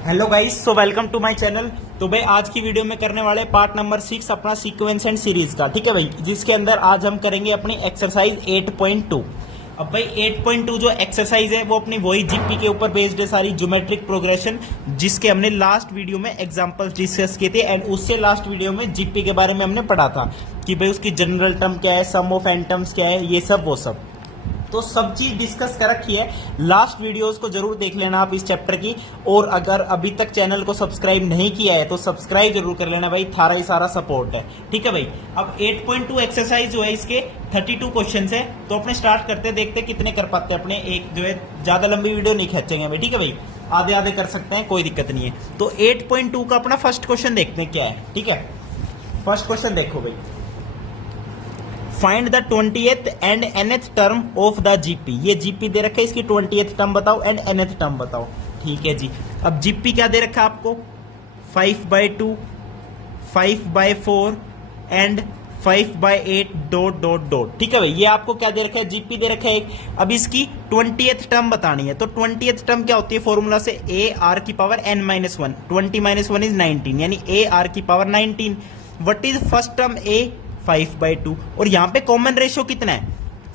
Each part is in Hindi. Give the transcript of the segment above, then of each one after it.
Hello guys, so welcome to my channel. तो भाई आज की वीडियो में करने वाले पार्ट नंबर 6 अपना सीक्वेंस एंड सीरीज का, ठीक है भाई, जिसके अंदर आज हम करेंगे अपनी एक्सरसाइज 8.2। अब भाई 8.2 जो एक्सरसाइज है वो अपनी वही जीपी के ऊपर बेस्ड है, सारी ज्योमेट्रिक प्रोग्रेशन, जिसके हमने लास्ट वीडियो में एग्जांपल्स डिस्कस किए थे। एंड उससे लास्ट वीडियो में जीपी के बारे में हमने पढ़ा था कि भाई उसकी जनरल टर्म क्या है, सम ऑफ एन टर्म्स क्या है, ये सब वो सब तो सब चीज डिस्कस कर रखी है। लास्ट वीडियोस को जरूर देख लेना आप इस चैप्टर की। और अगर अभी तक चैनल को सब्सक्राइब नहीं किया है तो सब्सक्राइब जरूर कर लेना भाई, थारा ही सारा सपोर्ट है, ठीक है भाई। अब 8.2 एक्सरसाइज जो है इसके 32 क्वेश्चन है, तो अपने स्टार्ट करते हैं, देखते हैं कितने कर पाते हैं अपने। एक जो है ज्यादा लंबी वीडियो नहीं खींचेंगे भाई, ठीक है भाई, आधे आधे कर सकते हैं, कोई दिक्कत नहीं है। तो 8.2 का अपना फर्स्ट क्वेश्चन देखते हैं क्या है, ठीक है। फर्स्ट क्वेश्चन देखो भाई, find the 20th and nth term of the GP. ये जीपी दे रखा है, इसकी 20th टर्म बताओ एंड nth टर्म बताओ, ठीक है जी। अब जीपी क्या दे रखा है आपको, 5/2, 5/4 एंड 5/8 डॉट डॉट डॉट, ठीक है भाई। ये आपको क्या दे रखा है, जीपी दे रखा है एक। अब इसकी 20th टर्म बतानी है, तो 20th टर्म क्या होती है, फॉर्मूला से a r की पावर n-1, 20 - 1 इज 19, यानी a r की power 19। What is first term a, 5/2, और यहां पे कॉमन रेशियो कितना है,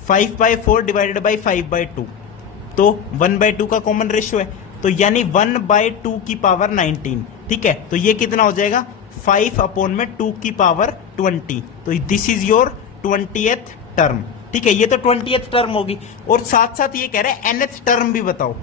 5/4 डिवाइडेड बाई 5/2, तो 1/2 का कॉमन रेशियो है, तो यानी 1/2 की पावर 19, ठीक है। तो ये कितना हो जाएगा, 5/2 की पावर 20। तो this is your 20th term, ठीक है। ये तो 20th टर्म होगी, और साथ साथ ये कह रहे हैं nth टर्म भी बताओ।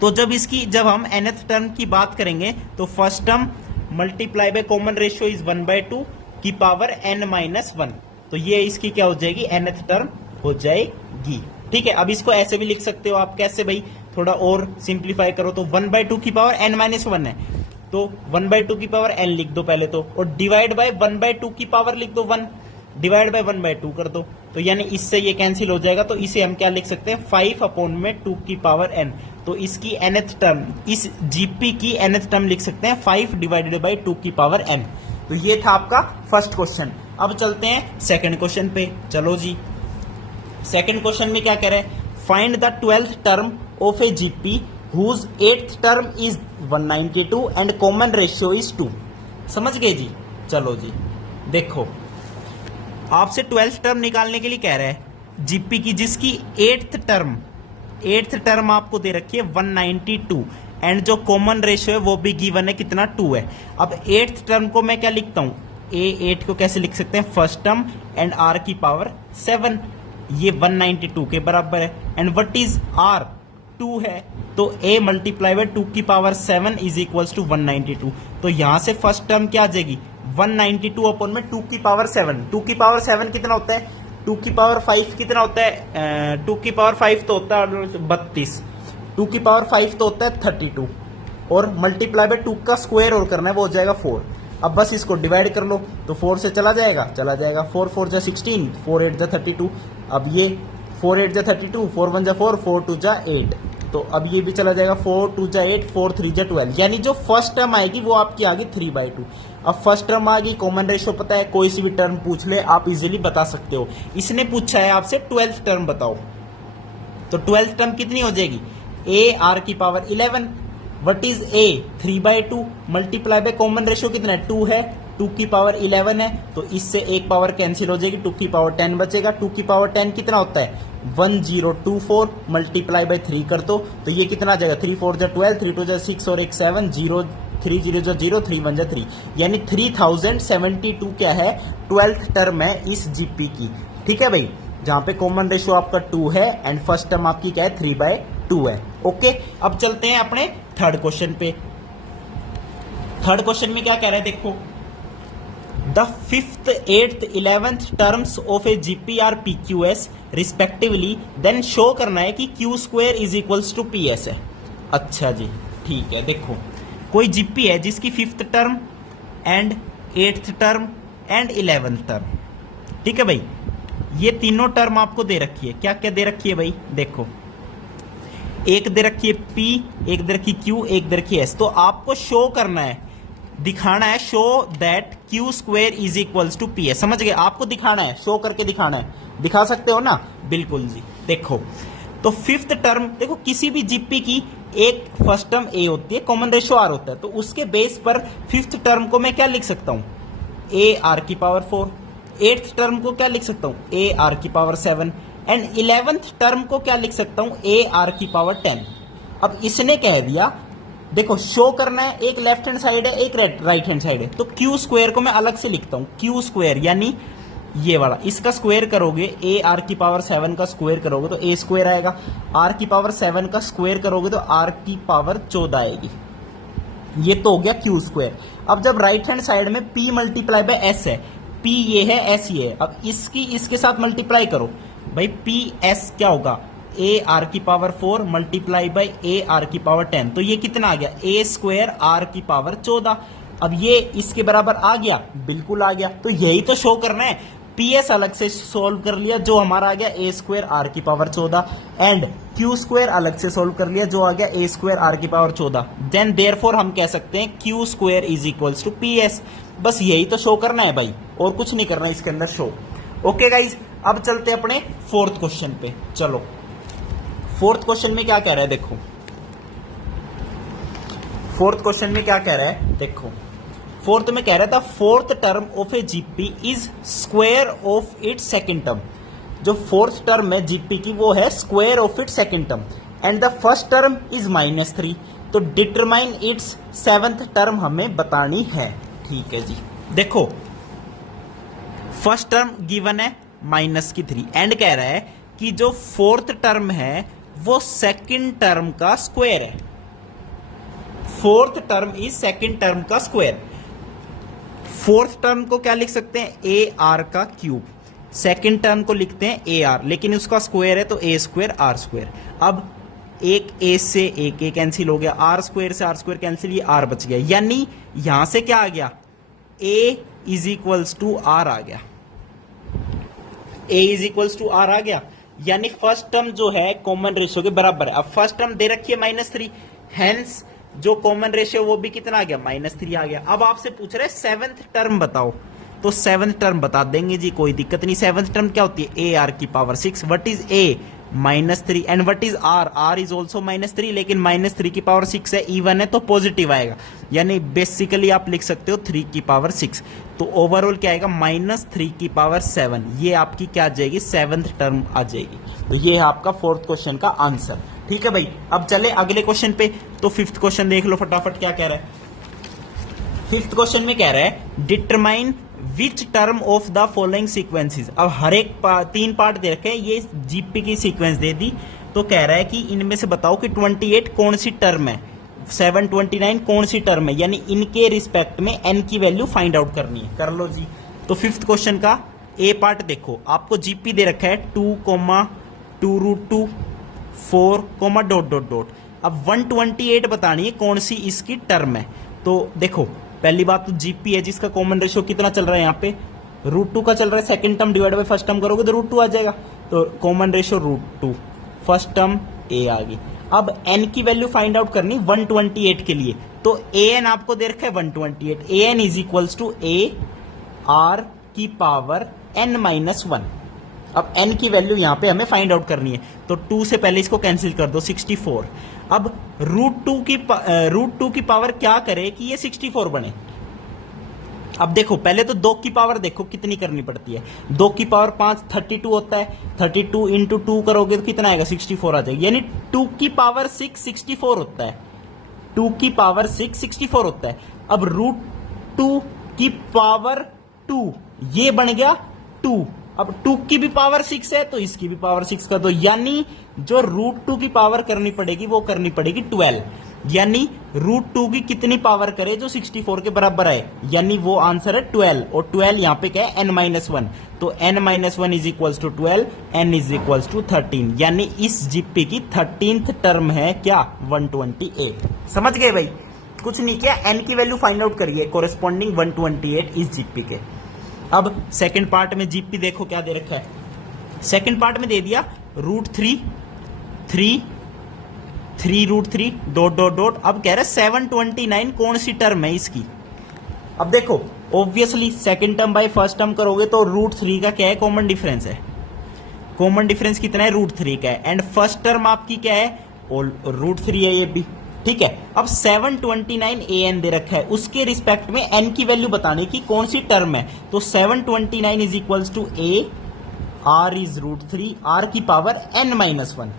तो जब हम nth टर्म की बात करेंगे तो first term multiply by common ratio is 1/2 की पावर n-1, तो ये इसकी क्या हो जाएगी, nth टर्म हो जाएगी, ठीक है। अब इसको ऐसे भी लिख सकते हो आप, कैसे भाई, थोड़ा और सिंप्लीफाई करो तो 1/2 की पावर n-1 है, तो 1/2 की पावर n लिख दो पहले तो, और डिवाइड बाय 1/2 की पावर लिख दो 1, डिवाइड बाय 1/2 कर दो, तो यानी इससे ये कैंसिल हो जाएगा। तो इसे हम क्या लिख सकते हैं, 5/2 की पावर n। तो इसकी nth टर्म, इस जीपी की nth टर्म लिख सकते हैं 5 डिवाइडेड बाई 2 की पावर n। तो ये था आपका फर्स्ट क्वेश्चन। अब चलते हैं सेकंड क्वेश्चन पे, चलो जी। सेकंड क्वेश्चन में क्या कह रहे हैं, find the 12th term of a GP whose 8th term is 192 and common ratio is 2। समझ गए जी, चलो जी। देखो आपसे 12th टर्म निकालने के लिए कह रहा है जीपी की, जिसकी 8th टर्म आपको दे रखी है 192, एंड जो कॉमन रेशियो है वो भी गिवन है, कितना, 2 है। अब 8th टर्म को मैं क्या लिखता हूं, a8 को कैसे लिख सकते हैं, फर्स्ट टर्म एंड r की पावर 7, ये 192 के बराबर है। एंड व्हाट इज r, 2 है, तो a मल्टीप्लाई बाय 2 की पावर 7 इज इक्वल्स टू 192। तो यहां से फर्स्ट टर्म क्या आ जाएगी, 192 अपॉन में 2 की पावर 7। 2 की पावर 7 कितना होता है, 2 की पावर 5 कितना होता है, 2 की पावर 5 तो होता है 32, 2 की पावर 5 तो होता है 32, और मल्टीप्लाई बाय 2 का स्क्वायर और करना है, वो हो जाएगा 4। अब बस इसको डिवाइड कर लो, तो 4 से चला जाएगा 4 4 जा 16, 4 8 जा 32। अब ये 4 8 जा 32, 4 1 जा 4, 4 2 जा 8, तो अब ये भी चला जाएगा, 4 2 जा 8, 4 3 जा 12, यानी जो फर्स्ट टर्म आएगी वो आपकी आ गई 3/2। अब फर्स्ट टर्म आ गई, कॉमन रेशियो पता है, कोई सी भी टर्म पूछ ले आप इजीली बता सकते हो। इसने पूछा है आपसे 12th टर्म बताओ, तो 12th टर्म कितनी हो जाएगी, a r की power 11। What is a, 3/2 multiply by common ratio कितना है, 2 है, 2 की पावर 11 है, तो इससे एक पावर कैंसिल हो जाएगी, 2 की पावर 10 बचेगा। 2 की पावर 10 कितना होता है, 1024 मल्टीप्लाई बाय 3 कर दो, तो ये कितना आ जाएगा, 3 4 जा 12, 3 2 जा 6 और 1 7, 0 3 0 जा 0, 3 1 जा 3, यानी 3072 क्या है, 12th टर्म है इस जीपी की, ठीक है भाई, जहां पे कॉमन रेशियो आपका 2 है एंड फर्स्ट टर्म आपकी क्या है, 3/2 है। ओके, अब चलते हैं अपने थर्ड क्वेश्चन पे। थर्ड क्वेश्चन में क्या कह रहा है, देखो, the 5th 8th 11th terms of a GP are P Q S respectively, then show करना है कि Q square is equals to P S है। अच्छा जी, ठीक है। देखो कोई जीपी है जिसकी 5th term and 8th term and 11th term, ठीक है भाई, ये तीनों टर्म आपको दे रखी है। क्या क्या दे रखी है भाई, देखो, एक दे रखी है P, एक दे रखी Q, एक दे रखी S। तो आपको शो करना है, दिखाना है, show that Q square is equals to P S. समझ गए, आपको दिखाना है, शो करके दिखाना है, दिखा सकते हो ना, बिल्कुल जी। देखो तो फिफ्थ टर्म देखो, किसी भी जीपी की एक फर्स्ट टर्म ए होती है, कॉमन रेशियो आर होता है, तो उसके बेस पर फिफ्थ टर्म को मैं क्या लिख सकता हूं, ए आर की पावर 4। एट्थ टर्म को क्या लिख सकता हूं, ए आर की पावर 7। एंड 11th टर्म को क्या लिख सकता हूं, ए आर की पावर 10। अब इसने कह दिया देखो शो करना है, एक लेफ्ट हैंड साइड है एक राइट हैंड साइड है, तो क्यू स्क्वायर को मैं अलग से लिखता हूं, क्यू स्क्वायर यानी ये वाला, इसका स्क्वायर करोगे ए आर की पावर 7 का स्क्वायर करोगे तो ए स्क्वायर आएगा, आर की पावर 7 का स्क्वायर करोगे तो आर की पावर 14 आएगी। ये तो हो गया क्यू स्क्वायर। अब जब राइट हैंड साइड में p मल्टीप्लाई बाय एस है, p ये है s ये है, अब इसकी इसके साथ मल्टीप्लाई करो भाई, p s क्या होगा, ए आर की power 4 multiply by A r की पावर 10, तो ये कितना आ गया, ए स्क्वायर आर की पावर 14। अब ये इसके बराबर आ गया, बिल्कुल आ गया, तो यही तो शो करना है। पी एस अलग से सोल्व कर लिया, जो हमारा आ गया ए स्क्वायर आर की पावर 14, एंड क्यू स्क्वायर अलग से सोल्व कर लिया, जो आ गया ए स्क्वायर आर की पावर 14। देन देयरफॉर हम कह सकते हैं Q square is equals to P S. बस यही तो शो करना है भाई, और कुछ नहीं करना इसके अंदर शो। ओके गाइज, अब चलते अपने फोर्थ क्वेश्चन पे। चलो फोर्थ क्वेश्चन में क्या कह रहा है, देखो फोर्थ क्वेश्चन में क्या कह रहा है, देखो फोर्थ में कह रहा था fourth term of a GP is square of its second term. जो फोर्थ टर्म है जीपी की वो है square of its second term, and the first term is -3, तो डिटरमाइन इट्स सेवंथ टर्म हमें बतानी है। ठीक है जी, देखो फर्स्ट टर्म गिवन है -3, एंड कह रहा है कि जो फोर्थ टर्म है वो सेकंड टर्म का स्क्वायर है। Fourth term is second term का स्क्वायर। फोर्थ टर्म को क्या लिख सकते हैं, ए आर का क्यूब। सेकंड टर्म को लिखते हैं ए आर, लेकिन उसका स्क्वायर है तो ए स्क्वायर आर स्क्वायर। अब एक ए से एक ए कैंसिल हो गया, आर स्क्वायर से आर स्क्वायर कैंसिल, ये आर बच गया, यानी यहां से क्या आ गया, ए इज इक्वल्स टू आर आ गया, ए इज इक्वल्स टू आर आ गया, यानी फर्स्ट टर्म जो है कॉमन रेशियो के बराबर है। अब फर्स्ट टर्म दे रखी है -3, हेंस जो कॉमन रेशियो वो भी कितना आ गया, -3 आ गया। अब आपसे पूछ रहे सेवंथ टर्म बताओ, तो सेवंथ टर्म बता देंगे जी, कोई दिक्कत नहीं। सेवंथ टर्म क्या होती है, ए आर की power 6। What is a, -3, and what is r, r is also -3, लेकिन -3 की पावर 6 है, इवन है तो पॉजिटिव आएगा, यानी बेसिकली आप लिख सकते हो 3 की पावर 6। तो ओवरऑल क्या आएगा, -3 की पावर 7। ये आपकी क्या आ जाएगी, सेवंथ टर्म आ जाएगी। तो ये है आपका फोर्थ क्वेश्चन का आंसर। ठीक है भाई, अब चले अगले क्वेश्चन पे। तो फिफ्थ क्वेश्चन देख लो फटाफट क्या कह रहा है। फिफ्थ क्वेश्चन में कह रहा है determine which term of the following sequences. अब हर एक 3 पार्ट दे रखे हैं, ये जीपी की सीक्वेंस दे दी, तो कह रहा है कि इनमें से बताओ कि 28 कौन सी टर्म है, 729 कौन सी टर्म है, यानी इनके रिस्पेक्ट में एन की वैल्यू फाइंड आउट करनी है। कर लो जी। तो फिफ्थ क्वेश्चन का ए पार्ट देखो, आपको जीपी दे रखा है 2,2√2 4, ... अब 128 बतानी है कौन सी इसकी टर्म है। तो देखो पहली बात तो जीपी है जिसका कॉमन रेशियो कितना चल रहा है, यहाँ पे √2 का चल रहा है, second term divide by first term करोगे तो √2 आ जाएगा, तो कॉमन रेशियो √2, फर्स्ट टर्म ए आ गई। अब एन की वैल्यू फाइंड आउट करनी 128 के लिए, तो ए एन आपको दे रखा है 128, a n is equals to a r की पावर n-1। अब n की वैल्यू यहां पे हमें फाइंड आउट करनी है, तो 2 से पहले इसको कैंसिल कर दो, 64। अब √2 की पावर क्या करे कि ये 64 बने। अब देखो पहले तो 2 की पावर देखो कितनी करनी पड़ती है, 2 की पावर 5 32 होता है, 32 इंटू 2 करोगे तो कितना आएगा, 64 आ जाएगा, यानी 2 की पावर 6 64 होता है, 2 की पावर 6 64 होता है। अब √2 की पावर 2 ये बन गया 2, अब 2 की भी पावर 6 है तो इसकी भी पावर 6 कर दो, यानी जो √2 की पावर करनी पड़ेगी वो करनी पड़ेगी 12, यानी √2 की कितनी पावर करे जो 64 के बराबर है, यानी वो आंसर है 12, और 12 यहां पे क्या है n-1, तो n-1 is equals to 12, n is equals to 13, यानी इस जीपी की 13th टर्म है क्या, 128। समझ गए भाई, कुछ नहीं किया, n की वैल्यू फाइंड आउट करिए कोरेस्पॉन्डिंग 128 इस जीपी के। अब सेकंड पार्ट में जीपी देखो क्या दे रखा है, सेकंड पार्ट में दे दिया √3 ..... अब कह रहे 729 कौन सी टर्म है इसकी। अब देखो obviously second term by first term करोगे तो √3 का क्या है, कॉमन डिफरेंस है, कॉमन डिफरेंस कितना है, √3 का है। एंड फर्स्ट टर्म आपकी क्या है, √3 है ये भी, ठीक है। अब 729 an दे रखा है, उसके रिस्पेक्ट में n की वैल्यू बतानी कि कौन सी टर्म है। तो 729 is equals to a, r is √3, r की पावर n-1,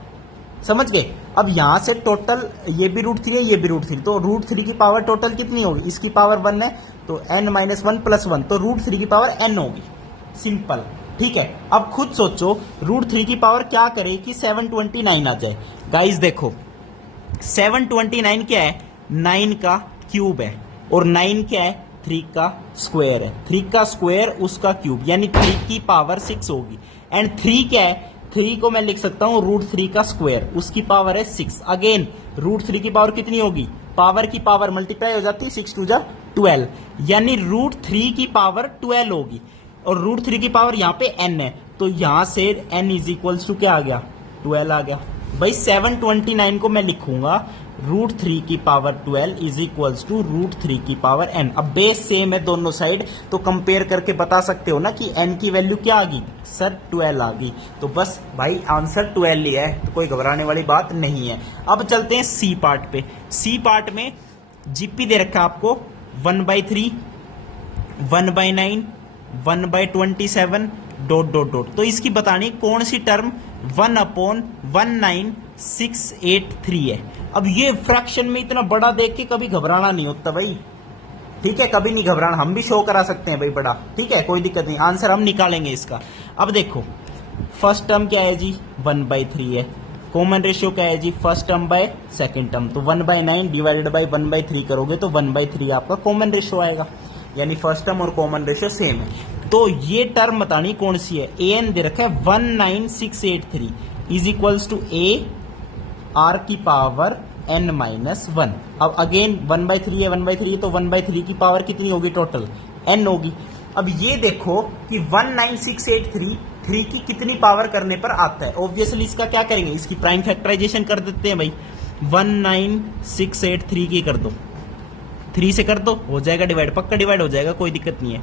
समझ गए। अब यहां से टोटल ये भी √3 है, ये भी √3, तो √3 की पावर टोटल कितनी होगी, इसकी पावर 1 है तो n-1 + 1, तो √3 की पावर n होगी, सिंपल, ठीक है। अब खुद सोचो √3 की पावर क्या करे कि 729 आ जाए। गाइस देखो 729 क्या है, 9 का क्यूब है, और 9 क्या है, 3 का स्क्वायर है, 3 का स्क्वायर उसका क्यूब, यानी 3 की पावर 6 होगी। एंड 3 क्या है, 3 को मैं लिख सकता हूं √3 का स्क्वायर, उसकी पावर है 6। अगेन √3 की पावर कितनी होगी, पावर की पावर मल्टीप्लाई हो जाती है, 6 2 जा 12, यानी √3 की पावर 12 होगी। और √3 की पावर यहाँ पे n है, तो यहां से n इज इक्वल्स टू क्या आ गया, 12 आ गया। भाई 729 को मैं लिखूंगा √3 की पावर 12 इज इक्वल्स टू √3 की पावर n। अब बेस सेम है दोनों साइड, तो कंपेयर करके बता सकते हो ना कि n की वैल्यू क्या आ गई, सर 12 आ गई। तो बस भाई आंसर 12 ही है, तो कोई घबराने वाली बात नहीं है। अब चलते हैं सी पार्ट पे। सी पार्ट में जीपी दे रखा आपको 1/3, 1/9, 1/27 ... तो इसकी बतानी कौन सी टर्म 1/19683 है। अब ये फ्रैक्शन में इतना बड़ा देख के कभी घबराना नहीं होता भाई, ठीक है, कभी नहीं घबराना, हम भी शो करा सकते हैं भाई बड़ा, ठीक है, कोई दिक्कत नहीं, आंसर हम निकालेंगे इसका। अब देखो फर्स्ट टर्म क्या है जी, 1/3 है, कॉमन रेशियो क्या है जी, first term by second term, तो 1/9 डिवाइडेड बाय 1/3 करोगे तो 1/3 आपका कॉमन रेशियो आएगा, यानी फर्स्ट टर्म और कॉमन रेशियो सेम है। तो ये टर्म बतानी कौन सी है, an दे रखा है 19683 is equals to a r की पावर n-1। अब अगेन 1/3 है, 1/3 तो 1/3 की पावर कितनी होगी टोटल, n होगी। अब ये देखो कि 19683 3 की कितनी पावर करने पर आता है, ऑब्वियसली इसका क्या करेंगे, इसकी प्राइम फैक्टराइजेशन कर देते हैं भाई। 19683 की कर दो, 3 से कर दो, हो जाएगा डिवाइड, पक्का डिवाइड हो जाएगा, कोई दिक्कत नहीं है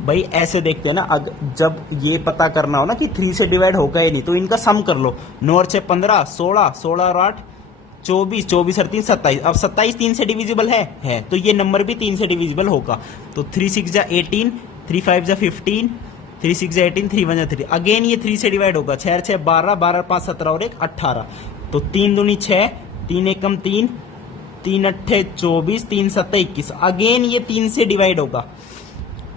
भाई। ऐसे देखते हैं ना, जब ये पता करना हो ना कि 3 से डिवाइड होगा या नहीं, तो इनका सम कर लो, 9 और 6 15, 16, 16 और 8 24, 24 और 3 27। अब 27 3 से डिविजिबल है, तो ये नंबर भी 3 से डिविजिबल होगा। तो 3 6 जा 18, 3 5 जा 15, 3 6 जा 18, 3 1 जा 3। अगेन ये 3 से डिवाइड होगा, 6 6 12, 12 5 17 और 1 18, तो 3 दूनी 6, 3 एकम 3, 3 अट्ठे 24, 3 7 21। अगेन ये 3 से डिवाइड होगा,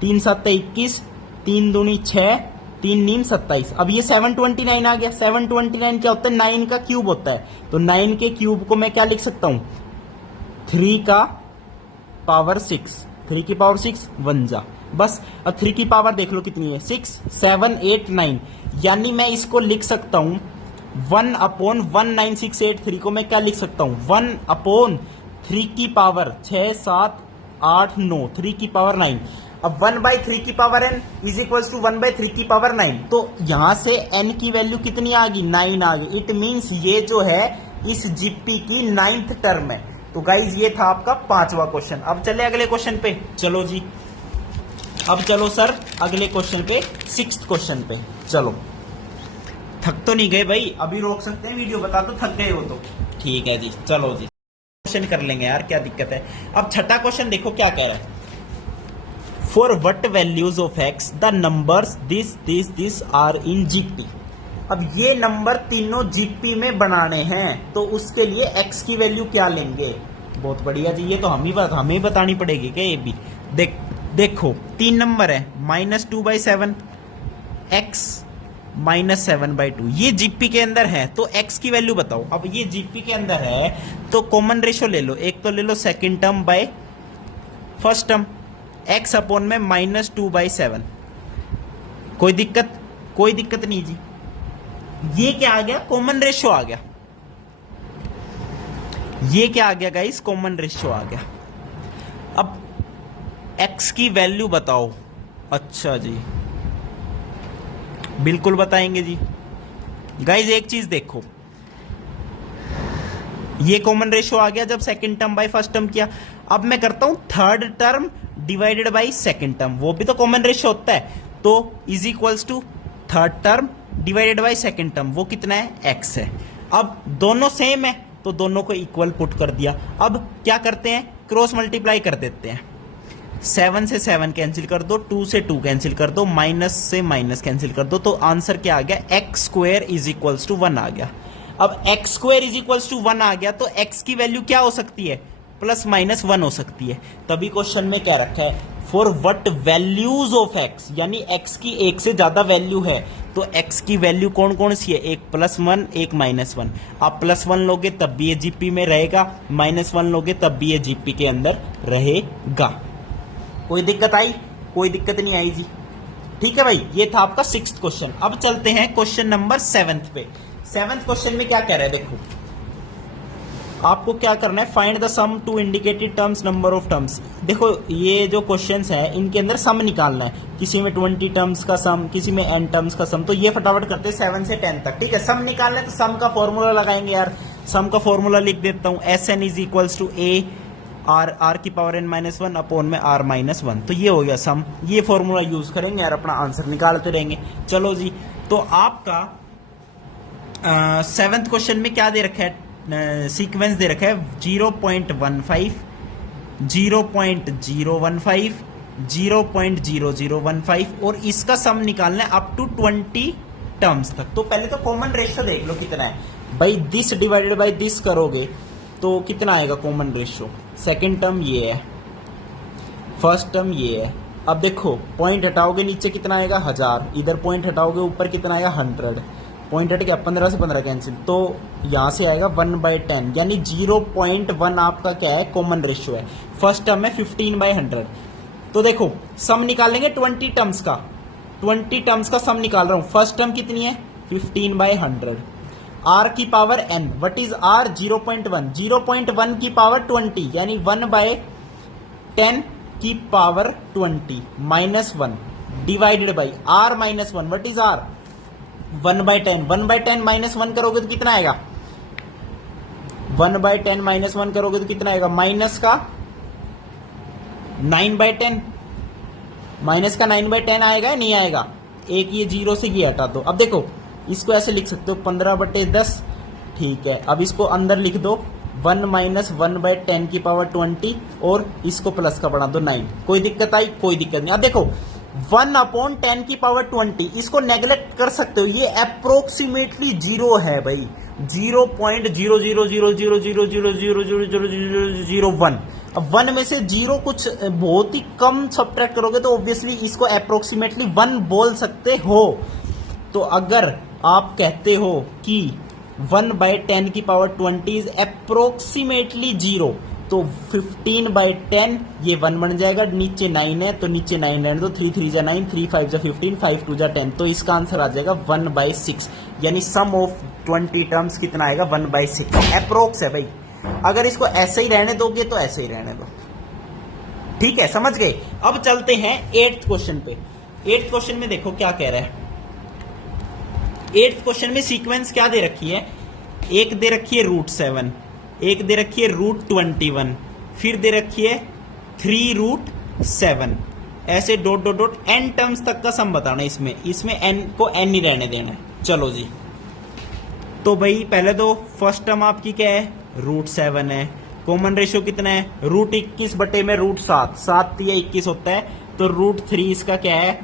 3 7 21, 3 दूनी 6, 3 नीम 27। अब ये 729 आ गया, 729 क्या होता है, 9 का क्यूब होता है, तो 9 के क्यूब को मैं क्या लिख सकता हूं, 3 का पावर 6, 3 की पावर 6 1 जा, बस। अब 3 की पावर देख लो कितनी है, 6 7 8 9, यानी मैं इसको लिख सकता हूं 1/19683 को मैं क्या लिख सकता हूं, 1/3 की पावर 6 7 8 9, 3 की पावर 9। अब 1/3 की power n is equals to 1/3 की पावर 9, तो यहां से n की वैल्यू कितनी आ गई, 9 आ गई। इट मींस ये जो है इस जीपी की 9th टर्म है। तो गाइज ये था आपका 5वां क्वेश्चन। अब चले अगले क्वेश्चन पे, चलो जी, अब चलो सर अगले क्वेश्चन पे, 6th क्वेश्चन पे चलो। थक तो नहीं गए भाई, अभी रोक सकते हैं वीडियो, बता दो थक गए हो तो, ठीक है जी, चलो जी क्वेश्चन कर लेंगे यार, क्या दिक्कत है। अब छठा क्वेश्चन देखो क्या कह रहा है, for what values of x the numbers this are in GP. अब ये नंबर तीनों जीपी में बनाने हैं, तो उसके लिए एक्स की वैल्यू क्या लेंगे। बहुत बढ़िया जी, ये तो हमें बतानी पड़ेगी क्या, ये भी देखो 3 नंबर है, -2/7 x -7/2, ये जीपी के अंदर है, तो x की वैल्यू बताओ। अब ये जीपी के अंदर है तो कॉमन रेशियो ले लो, एक तो ले लो second term by first term, x upon में -2/7, कोई दिक्कत नहीं जी। ये क्या आ गया, कॉमन रेशियो आ गया, ये क्या आ गया गाइस, कॉमन रेशियो आ गया। अब x की वैल्यू बताओ। अच्छा जी, बिल्कुल बताएंगे जी। गाइज एक चीज देखो, ये कॉमन रेशियो आ गया जब second term by first term किया। अब मैं करता हूं third term divided by second term, वो भी तो कॉमन रेशियो होता है, तो is equals to third term divided by second term, वो कितना है, x है। अब दोनों सेम है तो दोनों को इक्वल पुट कर दिया। अब क्या करते हैं, क्रॉस मल्टीप्लाई कर देते हैं। 7 से 7 कैंसिल कर दो, 2 से 2 कैंसिल कर दो, माइनस से माइनस कैंसिल कर दो, तो आंसर क्या आ गया, x square is equals to 1 आ गया। अब x square is equals to 1 आ गया तो x की वैल्यू क्या हो सकती है, प्लस माइनस 1 हो सकती है। तभी क्वेश्चन में क्या रखा है, for what values of x, यानी x की एक से ज्यादा वैल्यू है तो x की वैल्यू कौन कौन सी है, एक +1 एक -1। आप +1 लोगे तब भी ये जीपी में रहेगा, -1 लोगे तब भी ये जीपी के अंदर रहेगा। कोई दिक्कत आई, कोई दिक्कत नहीं आई जी, ठीक है भाई। ये था आपका 6th क्वेश्चन। अब चलते हैं क्वेश्चन नंबर 7th पे। 7th क्वेश्चन में क्या कह रहा है, देखो आपको क्या करना है, find the sum to indicated terms, number of terms. देखो ये जो क्वेश्चंस है इनके अंदर सम निकालना है, किसी में 20 टर्म्स का सम, किसी में n टर्म्स का सम। तो ये फटाफट करते हैं 7 से 10 तक, ठीक है। सम निकालना है तो सम का फॉर्मूला लगाएंगे यार। सम का फॉर्मूला लिख देता हूं, Sn is equals to a r की पावर n-1 अपॉन में r-1। तो ये हो गया सम, ये फॉर्मूला यूज करेंगे यार, अपना आंसर निकालते रहेंगे। चलो जी, तो आपका 7th क्वेश्चन में क्या दे रखा है, सीक्वेंस दे रखा है 0.15, 0.015, 0.0015 और इसका सम निकालना है अप टू 20 टर्म्स तक। तो पहले तो कॉमन रेशियो देख लो कितना है भाई, दिस डिवाइडेड बाय दिस करोगे तो कितना आएगा कॉमन रेशियो। सेकंड टर्म ये है, फर्स्ट टर्म ये है। अब देखो पॉइंट हटाओगे नीचे कितना आएगा 1000, इधर पॉइंट हटाओगे ऊपर कितना आएगा 100, पॉइंट हट गया 15 से 15 कैंसिल, तो यहां से आएगा 1/10, यानी 0.1 आपका क्या है, कॉमन रेशियो है। फर्स्ट टर्म है 15/100। तो देखो सम निकालेंगे 20 टर्म्स का, 20 टर्म्स का सम निकाल रहा हूं। फर्स्ट टर्म कितनी है 15/100, r की power n, what is r 0.1, 0.1 की पावर 20, यानी 1/10 की power 20 -1 divided by r-1, what is r 1/10, 1/10 -1 करोगे तो कितना आएगा, 1/10 -1 करोगे तो कितना आएगा, माइनस का 9/10, माइनस का 9/10 आएगा या नहीं आएगा, एक ये जीरो से ये हटा दो। अब देखो इसको ऐसे लिख सकते हो 15/10, ठीक है। अब इसको अंदर लिख दो 1 माइनस 1/10 की पावर 20 और इसको प्लस का बढ़ा दो 9। कोई दिक्कत आई, कोई दिक्कत नहीं। अब देखो 1/10 की पावर 20, इसको नेग्लेक्ट कर सकते हो, ये अप्रोक्सीमेटली जीरो है भाई, 0.00000000001। अब 1 में से जीरो कुछ बहुत ही कम सब्ट्रैक्ट करोगे तो ऑब्वियसली इसको अप्रोक्सीमेटली 1 बोल सकते हो। तो अगर आप कहते हो कि 1/10 की पावर 20 इज अप्रोक्सीमेटली जीरो, तो 15/10 ये 1 बन जाएगा, नीचे 9 है तो नीचे 9 रहने दो, 3 3 जा 9, 3 5 जा 15, 5 2 जा 10, तो इसका आंसर आ जाएगा 1/6, यानी सम ऑफ 20 टर्म्स कितना आएगा 1/6, अप्रोक्स है भाई। अगर इसको ऐसे ही रहने दोगे तो ऐसे ही रहने दो, ठीक है, समझ गए। अब चलते हैं 8th क्वेश्चन पे। 8th क्वेश्चन में देखो क्या कह रहा है। 8th क्वेश्चन में सीक्वेंस क्या दे रखी है, एक दे रखी है √7, एक दे रखी है √21, फिर दे रखी है 3√7, ऐसे dot dot dot n terms तक का सम बताना है। इसमें n को n ही रहने देना है। चलो जी, तो भाई पहले तो फर्स्ट टर्म आपकी क्या है √7 है, कॉमन रेशियो कितना है √21 बटे में √7, 7 या 21 होता है, तो √3 इसका क्या है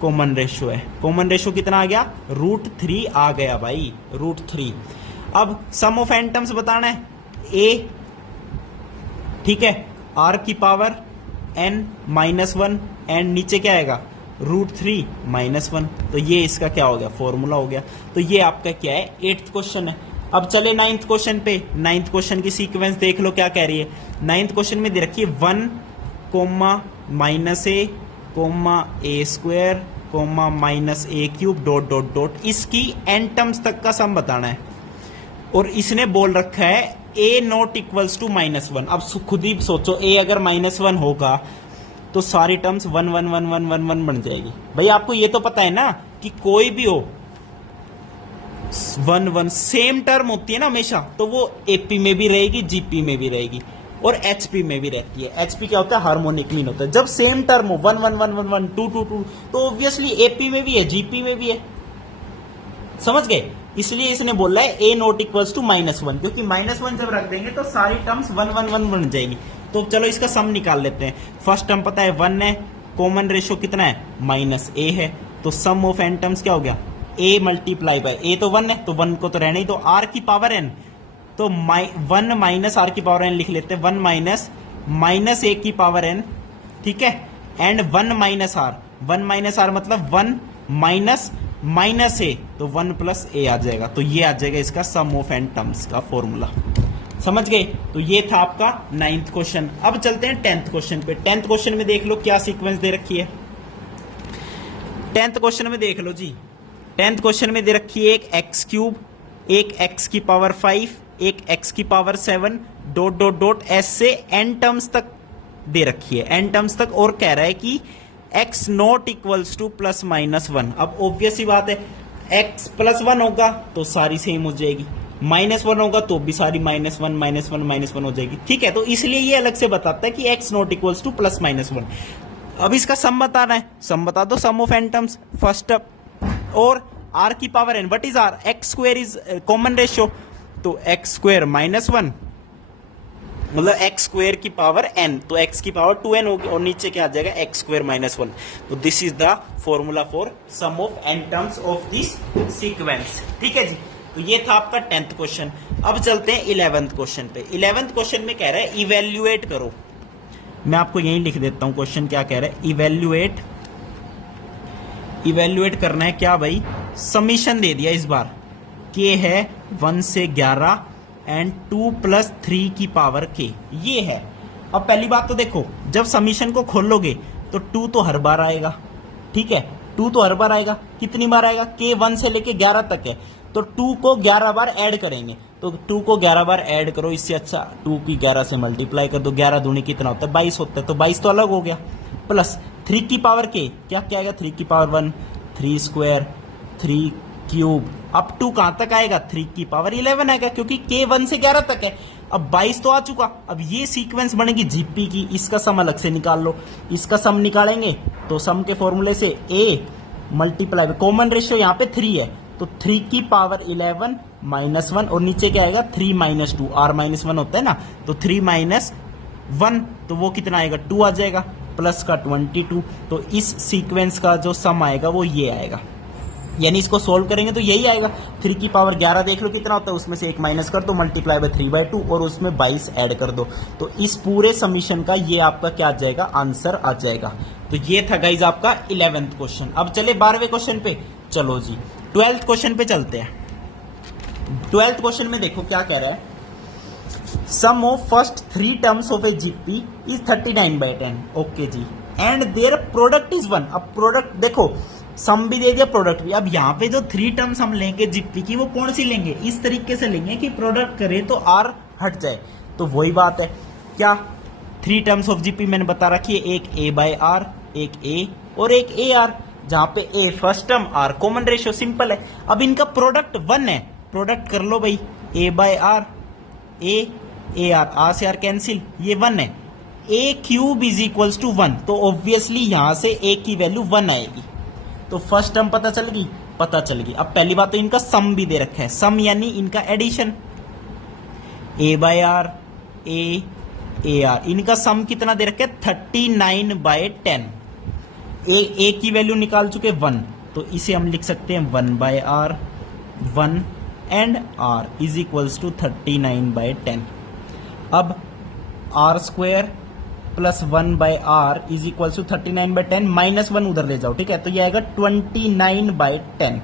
कॉमन रेशियो है। कॉमन रेशियो कितना आ गया √3 आ गया भाई, √3। अब सम ऑफ n टर्म्स बताना है a, ठीक है, r की पावर n-1 एंड नीचे क्या आएगा √3 -1, तो ये इसका क्या हो गया फॉर्मूला हो गया। तो ये आपका क्या है 8th क्वेश्चन है। अब चले 9th क्वेश्चन पे। 9th क्वेश्चन की सीक्वेंस देख लो क्या कह रही है। 9th क्वेश्चन में दे रखी है 1, -a, -a², dot dot dot, इसकी n टर्म्स तक का सम बताना है और इसने बोल रखा है a0 इक्वल्स टू -1। अब खुद ही सोचो a अगर -1 होगा तो सारी टर्म्स 1 1 1 1 1 1 बन जाएगी। भाई आपको ये तो पता है ना कि कोई भी हो 1 1 सेम टर्म होती है ना हमेशा, तो वो एपी में भी रहेगी, जीपी में भी रहेगी और एचपी में भी रहती है। एचपी क्या होता है हार्मोनिक मीन होता है। जब सेम टर्म हो 1 1 1 1 1 2 2 2, तो ऑब्वियसली एपी में भी है, जीपी में भी है। समझ गए? इसलिए इसने बोला है ए नॉट इक्वल्स टू -1, क्योंकि -1 जब रख देंगे तो सारी टर्म्स 1 1 1 बन जाएगी। तो चलो इसका सम निकाल लेते हैं। फर्स्ट टर्म पता है 1 है, कॉमन रेशियो कितना है -a है, तो सम ऑफ n टर्म्स क्या हो गया a मल्टीप्लाई बाय a, तो 1 है तो 1 को तो रहने ही दो, r की पावर n, तो 1 माइनस r की पावर n लिख लेते हैं, 1 माइनस a की पावर n, ठीक है, एंड 1 माइनस r मतलब 1 माइनस a, तो 1 प्लस a आ जाएगा। तो ये आ जाएगा इसका सम ऑफ n टर्म्स का फॉर्मूला। समझ गए? तो ये था आपका 9th क्वेश्चन। अब चलते हैं 10th क्वेश्चन पे। 10th क्वेश्चन में देख लो क्या सीक्वेंस दे रखी है। 10th क्वेश्चन में देख लो जी, 10th क्वेश्चन में दे रखी है एक एक्स क्यूब, एक एक्स की पावर 5, एक एक्स की पावर 7, डॉट डॉट डॉट ऐसे n टर्म्स तक दे रखी है, n टर्म्स तक, और कह रहा है कि x नॉट इक्वल्स टू +-1। अब ऑब्वियस ही बात है, x +1 होगा तो सारी सेम हो जाएगी, -1 होगा तो भी सारी -1 हो जाएगी, ठीक है। तो इसलिए ये अलग से बताता है कि x नॉट इक्वल्स टू +-1। अब इसका सम बताना है, सम बता दो, sum of n terms first up, और r की power n, what is r, x square is common ratio, तो x स्क्वायर -1 मतलब x स्क्वायर की पावर n, तो x की पावर 2n होगी, और नीचे क्या आ जाएगा x स्क्वायर -1। तो this is the formula for sum of n terms of this sequence, ठीक है जी। तो ये था आपका 10th क्वेश्चन। अब चलते हैं 11th क्वेश्चन पे। 11th क्वेश्चन में कह रहा है इवेल्युएट करो। मैं आपको यहीं लिख देता हूं क्वेश्चन क्या कह रहा है। इवेल्युएट करना है क्या भाई, समीशन दे दिया इस बार, k है 1 से 11 एंड 2 + 3 की पावर k, ये है। अब पहली बात तो देखो, जब समीशन को खोलोगे तो 2 तो हर बार आएगा, ठीक है, 2 तो हर बार आएगा, कितनी बार आएगा, k 1 से लेके 11 तक है, तो 2 को 11 बार ऐड करेंगे, तो 2 को 11 बार ऐड करो, इससे अच्छा 2 की 11 से मल्टीप्लाई कर दो, 11 दूनी कितना होता है 22 होता है, तो 22 तो अलग हो गया, प्लस 3 की पावर k, क्या क्या आएगा, 3 की पावर 1, 3 स्क्वायर, 3 क्यूब, अब 2 कहां तक आएगा, 3 की पावर 11 आएगा, क्योंकि k 1 से 11 तक है। अब 22 तो आ चुका, अब ये सीक्वेंस बनेगी जीपी की, इसका सम अलग से निकाल लो। इसका सम निकालेंगे तो सम के फॉर्मूले से a मल्टीप्लाई, कॉमन रेशियो यहाँ पे 3 है, तो 3 की पावर 11 -1, और नीचे क्या आएगा 3 - 2, r -1 होता है ना, तो 3 - 1, तो वो कितना आएगा 2 आ जाएगा, प्लस का 22। तो इस सीक्वेंस का जो सम आएगा वो ये आएगा, यानी इसको सोल्व करेंगे तो यही आएगा। 3 की पावर 11 देख लो कितना होता है, उसमें से 1 माइनस कर दो, मल्टीप्लाई बाय 3/2, और उसमें 22 ऐड कर दो, तो इस पूरे समीशन का ये आपका क्या आ जाएगा, आंसर आ जाएगा। तो ये था गाइज आपका 11th क्वेश्चन। अब चले 12वें क्वेश्चन पे, चलो जी 12th क्वेश्चन पे चलते हैं। 12th क्वेश्चन में देखो क्या कह रहा है, sum of first 3 terms of a GP is 39/10, okay जी, एंड देयर प्रोडक्ट इज 1। अब प्रोडक्ट देखो, सम भी दे दिया, प्रोडक्ट भी। अब यहाँ पे जो 3 टर्म्स हम लेंगे जीपी की, वो कौन सी लेंगे, इस तरीके से लेंगे कि प्रोडक्ट करे तो आर हट जाए, तो वही बात है क्या, 3 टर्म्स ऑफ जीपी मैंने बता रखी है, एक a/r, एक a और एक ar, जहां पे a first term, r common ratio, simple है। अब इनका प्रोडक्ट 1 है, प्रोडक्ट कर लो भाई, a/r, ar, r से r कैंसिल, ये 1 है, a cube is equals to 1, तो ऑब्वियसली यहां से a की वैल्यू 1 आएगी, तो फर्स्ट टर्म पता चल गई। अब पहली बात तो इनका सम भी दे रखा है, सम यानी इनका एडिशन, a/r, ar, इनका सम कितना दे रखा है 39/10। a की वैल्यू निकाल चुके 1, तो इसे हम लिख सकते हैं 1/r, 1 and r is equals to 39/10। अब r square plus 1/r is equals to 39/10, -1 उधर ले जाओ, ठीक है, तो ये आएगा 29/10।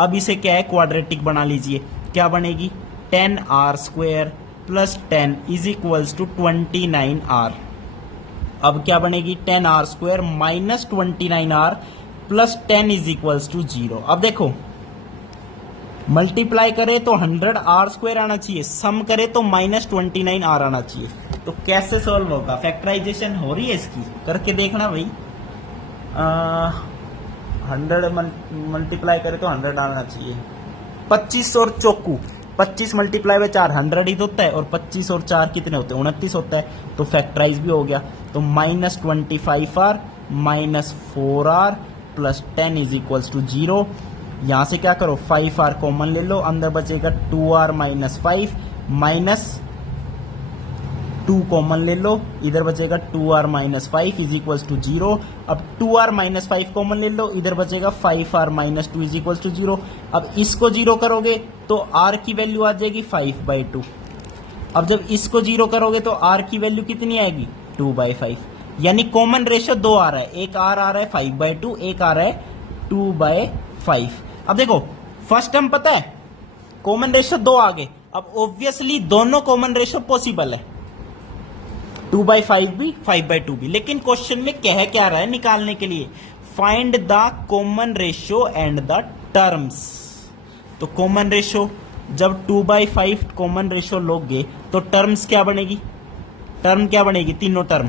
अब इसे क्या है, क्वाड्रेटिक बना लीजिए, क्या बनेगी 10r² plus 10 is equals to 29r। अब क्या बनेगी 10r² minus 29r plus 10 is equals to 0। अब देखो, मल्टीप्लाई करे तो 100r² आना चाहिए, सम करे तो -29r आना चाहिए, तो कैसे सॉल्व होगा, फैक्टराइजेशन हो रही है इसकी, करके देखना भाई। 100 मल्टीप्लाई करे तो 100 आना चाहिए, 25 और चौकू 25 मल्टीप्लाई बाय 4 100 ही होता है, और 25 और 4 कितने होते हैं 29 होता है, तो फैक्टराइज भी हो गया, तो -25r -4r plus 10 is equals to 0। यहां से क्या करो 5r कॉमन ले लो, अंदर बचेगा 2r माइनस 5 माइनस 2 कॉमन ले लो, इधर बचेगा 2r minus 5 is equals to 0। अब 2r माइनस 5 कॉमन ले लो, इधर बचेगा 5r minus 2 is equals to 0। अब इसको 0 करोगे तो r की वैल्यू आ जाएगी 5/2। अब जब इसको 0 करोगे तो r की वैल्यू कितनी आएगी 2/5, यानी कॉमन रेशियो 2 आ रहा है, एक r आ रहा है 5/2, एक आ रहा है 2/5। अब देखो फर्स्ट टर्म पता है कॉमन रेशियो 2 आ गए, अब ऑब्वियसली दोनों कॉमन रेशियो पॉसिबल है, 2/5 भी 5/2 भी। लेकिन क्वेश्चन में कह क्या रहा है निकालने के लिए, find the common ratio and the terms. तो कॉमन रेशियो जब 2/5 कॉमन रेशियो लोगे तो टर्म्स क्या बनेगी, टर्म क्या बनेगी, तीनों टर्म।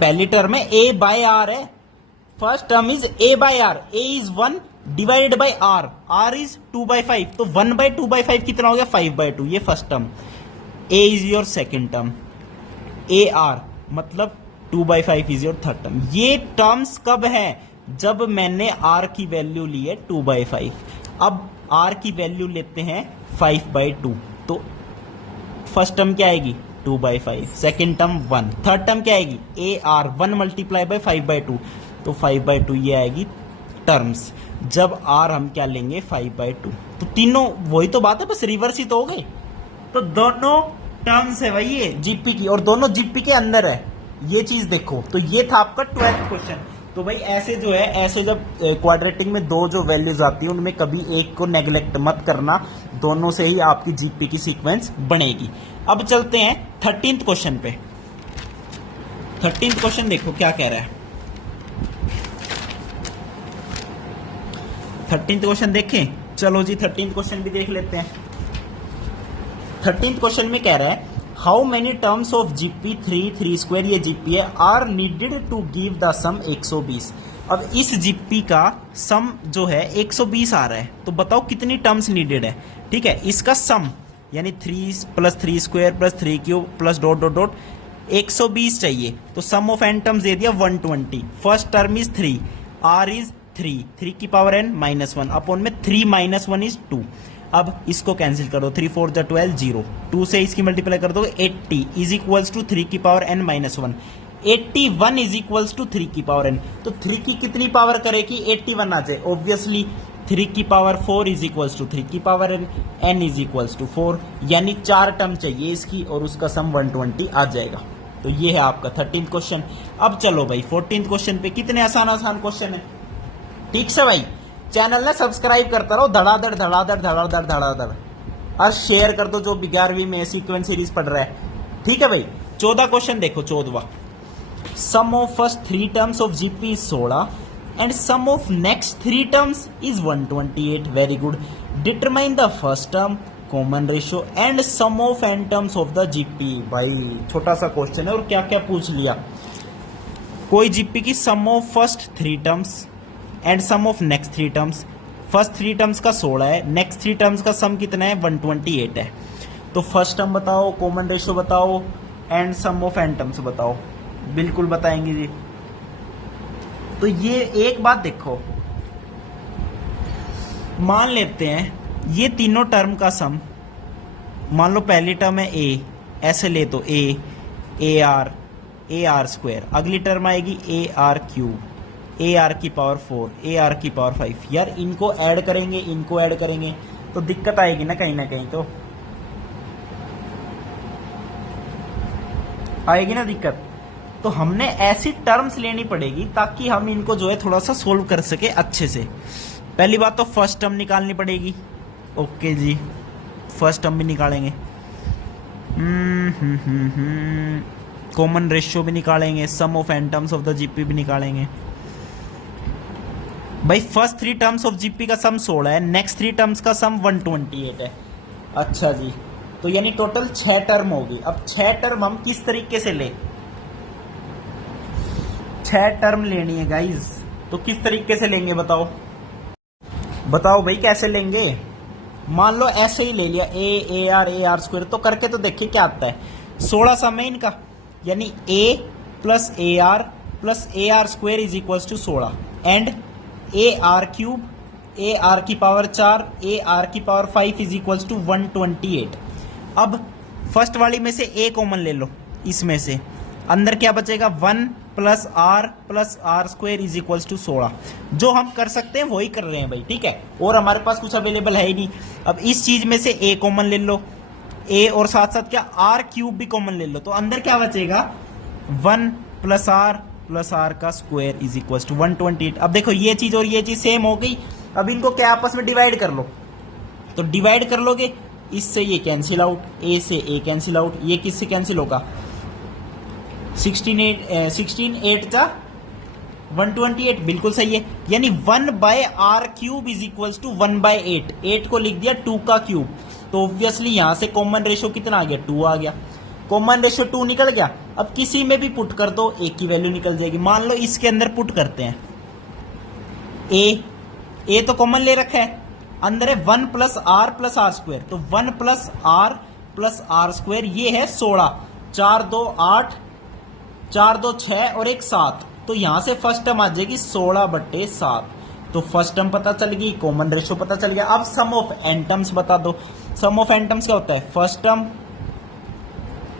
पहली टर्म है a/r है, first term is a/r, a is 1 divided by r, r is 2/5, तो 1/2/5 कितना हो गया 5/2, ये first term. a is your second term, ar मतलब 2/5 इज योर थर्ड टर्म। ये टर्म्स कब है, जब मैंने r की वैल्यू ली है 2/5। अब r की वैल्यू लेते हैं 5/2, तो फर्स्ट टर्म क्या आएगी 2/5, सेकेंड टर्म 1, थर्ड टर्म क्या आएगी ar 1 मल्टीप्लाई बाय 5/2, तो 5/2 ये आएगी टर्म्स। जब r हम क्या लेंगे 5/2, तो तीनों वही तो बात है, बस रिवर्स ही तो हो गए। तो दोनों टर्म्स है भाई ये जीपी की, और दोनों जीपी के अंदर है, ये चीज देखो। तो ये था आपका 12th क्वेश्चन। तो भाई ऐसे जो है, ऐसे जब क्वाड्रेटिक में दो जो वैल्यूज आती है उनमें कभी एक को नेग्लेक्ट मत करना, दोनों से ही आपकी जीपी की सीक्वेंस बनेगी। अब चलते हैं 13th क्वेश्चन पे। 13th क्वेश्चन देखो क्या कह रहा है। 13th क्वेश्चन देखें, चलो जी 13th क्वेश्चन भी देख लेते हैं। 13th क्वेश्चन में कह रहा है how many terms of GP 3 square, ये जीपी है, are needed to give the sum 120। अब इस जीपी का सम जो है 120 आ रहा है, तो बताओ कितनी टर्म्स नीडेड है। ठीक है, इसका सम यानी 3 + 3 square + 3 cube plus dot dot dot 120 चाहिए। तो सम ऑफ एन टर्म्स दे दिया 120। First term is 3, r is 3 की पावर n -1 अपॉन में 3 - 1 इज 2। अब इसको कैंसिल कर दो, 3 4 जा 12 0, 2 से इसकी मल्टीप्लाई कर दोगे 80 इज इक्वल्स टू 3 की power n -1, 81 is equals to 3 की पावर n। तो 3 की कितनी पावर करे कि 81 आ जाए, ऑब्वियसली 3 की पावर 4 इज इक्वल्स टू 3 की power n is equals to 4, यानी 4 टर्म चाहिए इसकी और उसका सम 120 आ जाएगा। तो ये है आपका 13th क्वेश्चन। अब चलो भाई 14th क्वेश्चन पे, कितने आसान आसान क्वेश्चन है। ठीक से भाई चैनल ने सब्सक्राइब करता रहो, धड़ाधड़ धड़ाधड़ धड़ाधड़ धड़ाधड़, और शेयर कर दो जो 11वीं में सीक्वेंस सीरीज पढ़ रहा है। ठीक है भाई 14 क्वेश्चन देखो। 14वां, sum of first 3 terms of GP is 16 and sum of next 3 terms is 128। Very good. Determine the first term, common ratio and sum of n terms of the GP. भाई छोटा सा क्वेश्चन है और क्या क्या पूछ लिया। कोई जीपी की sum of first 3 terms and sum of next 3 terms. First 3 terms का 16 है, नेक्स्ट 3 टर्म्स का सम कितना है 128 है। तो फर्स्ट टर्म बताओ, कॉमन रेशियो बताओ and sum of n terms बताओ। बिल्कुल बताएंगे जी। तो ये एक बात देखो, मान लेते हैं ये तीनों टर्म का सम, मान लो पहली टर्म है a, ऐसे ले तो a r स्क्वायर, अगली टर्म आएगी ar क्यूब, ar की पावर 4, ar की पावर 5। यार इनको ऐड करेंगे, इनको ऐड करेंगे तो दिक्कत आएगी ना कहीं तो आएगी ना दिक्कत। तो हमने ऐसी टर्म्स लेनी पड़ेगी ताकि हम इनको जो है थोड़ा सा सोल्व कर सके अच्छे से। पहली बात तो फर्स्ट टर्म निकालनी पड़ेगी। ओके जी, फर्स्ट टर्म भी निकालेंगे, कॉमन रेशियो भी निकालेंगे, sum of n terms of the GP भी निकालेंगे। भाई फर्स्ट 3 टर्म्स ऑफ जीपी का सम 16 है, नेक्स्ट 3 टर्म्स का सम 128 है। अच्छा जी, तो यानी टोटल 6 टर्म होगी। अब 6 टर्म हम किस तरीके से ले, 6 टर्म लेनी है गाइज, तो किस तरीके से लेंगे बताओ, बताओ भाई कैसे लेंगे। मान लो ऐसे ही ले लिया a r स्क्वायर, तो करके तो देखिए क्या आता है। 16 सम है इनका, यानी a + ar + ar square is equals to 16 and a r cube, a r की पावर 4, ए आर की पावर 5 इज इक्वल्स टू 128। अब फर्स्ट वाली में से ए कॉमन ले लो, इसमें से अंदर क्या बचेगा 1 plus r square is equals to 16। जो हम कर सकते हैं वही कर रहे हैं भाई, ठीक है, और हमारे पास कुछ अवेलेबल है ही नहीं। अब इस चीज में से ए कॉमन ले लो, ए और साथ साथ क्या आर क्यूब भी कॉमन ले लो, तो अंदर क्या बचेगा 1 प्लस आर का स्क्वायर इज इक्वल टू 128। अब देखो ये चीज और ये चीज सेम हो गई। अब इनको क्या आपस में डिवाइड कर लो, तो डिवाइड कर लोगे, इससे ये कैंसिल आउट, ए से ए कैंसिल आउट, ये किससे कैंसिल होगा 16 8 का 128, बिल्कुल सही है। यानी 1 by r cube is equal to 1 by 8, 8 को लिख दिया 2 का क्यूब, तो ऑब्वियसली यहां से कॉमन रेशो कितना आ गया 2 आ गया, कॉमन रेशो 2 निकल गया। अब किसी में भी पुट कर दो ए की वैल्यू निकल जाएगी। मान लो इसके अंदर पुट करते हैं ए तो कॉमन ले रखा है, अंदर है 1 प्लस आर स्क्वायर, तो 1 प्लस आर स्क्वायर ये है 16, 4 2 8, 4 2 6 और 1 7, तो यहां से फर्स्ट टर्म आ जाएगी 16/7, तो फर्स्ट टर्म पता चल गई, कॉमन रेशो पता चल गया। अब सम ऑफ एन टर्म्स बता दो। सम ऑफ एन टर्म्स क्या होता है, first term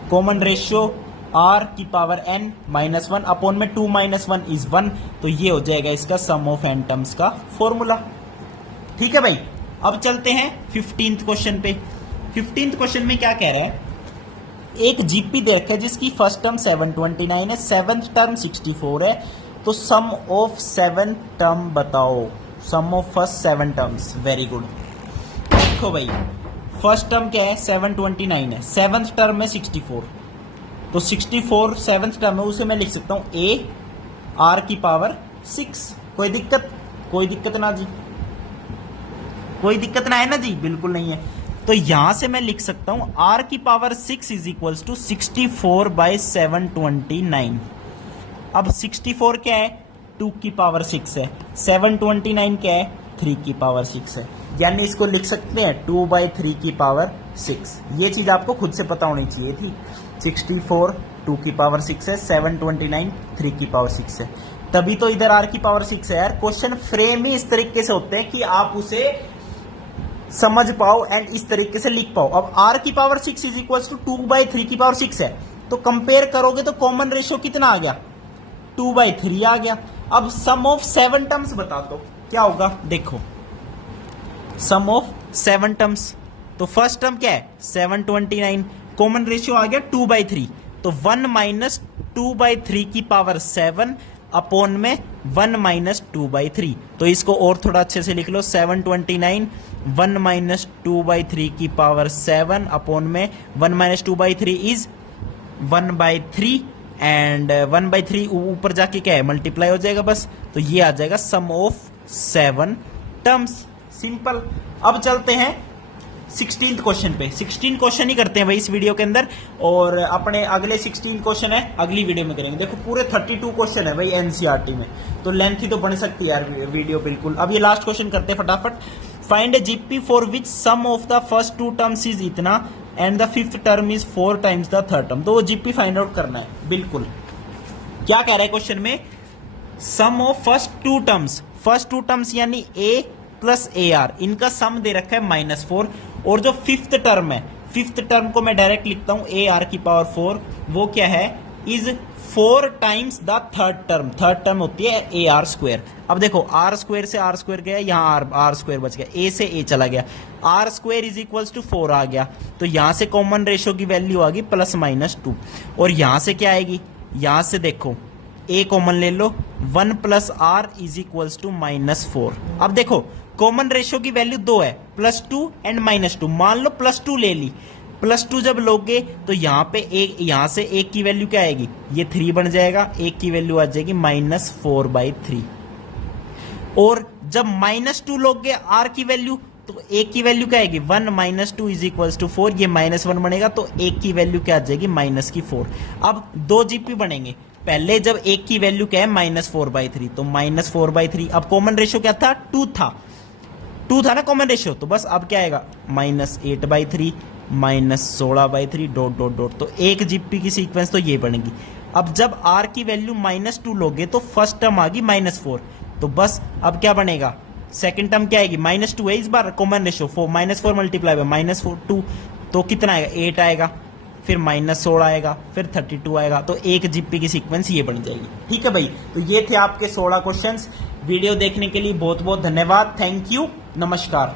common ratio r की पावर n माइनस 1 अपॉन में 2 माइनस 1 इज 1, तो ये हो जाएगा इसका सम ऑफ एन टर्म्स का फॉर्मूला। ठीक है भाई, अब चलते हैं 15th क्वेश्चन पे। 15th क्वेश्चन में क्या कह रहा है, एक जीपी दे रखा है जिसकी फर्स्ट टर्म 729 है, सेवंथ टर्म 64 है, तो सम ऑफ 7 टर्म बताओ, sum of first 7 terms. Very good. देखो भाई फर्स्ट टर्म क्या है 729 है, सेवंथ टर्म है 64, तो 64 सेवंथ टर्म है, उसे मैं लिख सकता हूं ए आर की पावर 6। कोई दिक्कत, कोई दिक्कत ना जी, कोई दिक्कत ना है ना जी, बिल्कुल नहीं है। तो यहां से मैं लिख सकता हूं आर की पावर 6 इज इक्वल्स टू 64/729। अब 64 क्या है 2 की पावर 6 है, 729 क्या है 3 की पावर 6 है, यानी इसको लिख सकते हैं 2/3 की पावर 6। ये चीज आपको खुद से पता होनी चाहिए थी। 64 2 की पावर 6 है, 729 3 की पावर 6 है, तभी तो इधर आर की पावर 6 है यार। क्वेश्चन फ्रेम ही इस तरीके से होते हैं कि आप उसे समझ पाओ एंड इस तरीके से लिख पाओ। अब r की पावर 6 इज इक्वल टू 2/3 की पावर 6 है, तो कंपेयर करोगे तो कॉमन रेशियो कितना आ गया 2/3 आ गया। अब सम ऑफ 7 टर्म्स बता दो क्या होगा, देखो सम ऑफ 7 टर्म्स, तो फर्स्ट टर्म क्या है 729, कॉमन रेशियो आ गया 2/3, तो 1 माइनस 2/3 की पावर 7 अपॉन में 1 माइनस 2/3, तो इसको और थोड़ा अच्छे से लिख लो 729 1 माइनस 2/3 की पावर 7 अपॉन में 1 माइनस 2/3 इज 1/3 एंड 1/3 ऊपर जाके क्या है मल्टीप्लाई हो जाएगा बस, तो ये आ जाएगा सम ऑफ 7 टर्म्स। सिंपल। अब चलते हैं 16th क्वेश्चन पे। 16 क्वेश्चन ही करते हैं भाई इस वीडियो के अंदर, और अपने अगले 16 क्वेश्चन है अगली वीडियो में करेंगे। देखो पूरे 32 क्वेश्चन है भाई एनसीईआरटी में, तो लेंथ ही तो बन सकती है यार वीडियो बिल्कुल। अब ये लास्ट क्वेश्चन करते हैं फटाफट। Find a GP for which sum of the first 2 terms is इतना and the 5th term is 4 times the 3rd term, तो वो जीपी फाइंड आउट करना है। बिल्कुल क्या कह रहा है क्वेश्चन में, sum of first 2 terms, first 2 terms यानी ए प्लस ए आर, इनका सम दे रखा है -4, और जो 5th टर्म है 5th टर्म को मैं डायरेक्ट लिखता हूं ए आर की पावर 4, वो क्या है is 4 times the 3rd term. 3rd term होती है ए आर स्क्वायर। अब देखो आर स्क्वायर से आर स्क्वायर गया, यहाँ आर स्क्वायर बच गया, ए से ए चला गया, r square is equals to 4 आ गया, तो यहां से कॉमन रेशियो की वैल्यू आ गई +-2, और यहां से क्या आएगी, यहां से देखो ए कॉमन ले लो 1 plus r is equals to -4। अब देखो कॉमन रेशियो की वैल्यू 2 है, +2 एंड -2, मान लो +2 ले ली, +2 जब लोगे तो यहाँ पे एक, यहाँ से एक की वैल्यू क्या आएगी, ये 3 बन जाएगा, एक की वैल्यू आ जाएगी -4/3, और जब -2 लोगे आर की वैल्यू तो एक की वैल्यू क्या आएगी 1 - 2 इज इक्वल्स टू 4, ये -1 बनेगा, तो एक की वैल्यू क्या आ जाएगी -4। अब 2 जीपी बनेंगे, पहले जब एक की वैल्यू क्या है -4/3, तो -4/3, अब कॉमन रेशियो क्या था 2 था ना कॉमन रेशियो, तो बस अब क्या आएगा -8/3 -16/3 ... तो एक जीपी की सीक्वेंस तो ये बनेगी। अब जब r की वैल्यू -2 लोगे तो फर्स्ट टर्म आ गई -4, तो बस अब क्या बनेगा, सेकंड टर्म क्या आएगी, -2 है इस बार कॉमन रेशियो, -4 मल्टीप्लाई बाय -2 तो कितना आएगा 8 आएगा, फिर -16 आएगा, फिर 32 आएगा, तो एक जीपी की सीक्वेंस ये बन जाएगी। ठीक है भाई, तो ये थे आपके 16 क्वेश्चंस। वीडियो देखने के लिए बहुत बहुत धन्यवाद, थैंक यू, नमस्कार।